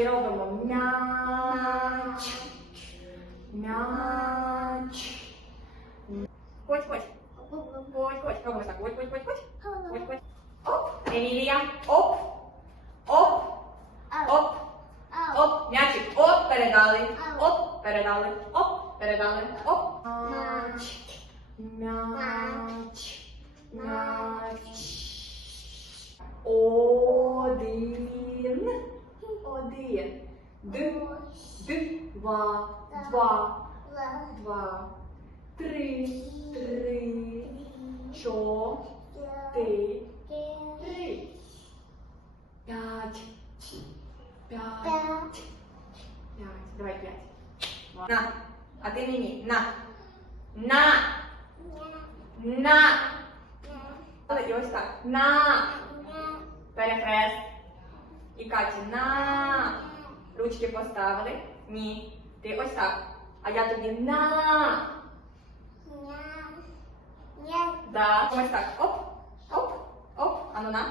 І робимо м'яч. М'яч. Ходь, ходь. Ходь, ходь. Робимо так. Ходь, ходь, ходь, ходь. Ходь, ходь. Оп. Емілія. Оп. Оп. Оп. Оп. М'ячик. Оп. Передали. Оп. Передали. Оп. Передали. Оп. М'яч. М'яч. Один. Д. Д. Два. Два. Два. Три. Три. Чо. Ти. Три. П'ять. П'ять. П'ять. Давай п'ять. На. А ти мені. На. На. На. І ось так. На. Перехрест. І Катя. На. Ручки поставили. Ні. Ти ось так. А я тобі на. Да. Ось так. Оп. Оп. Оп. Ану на.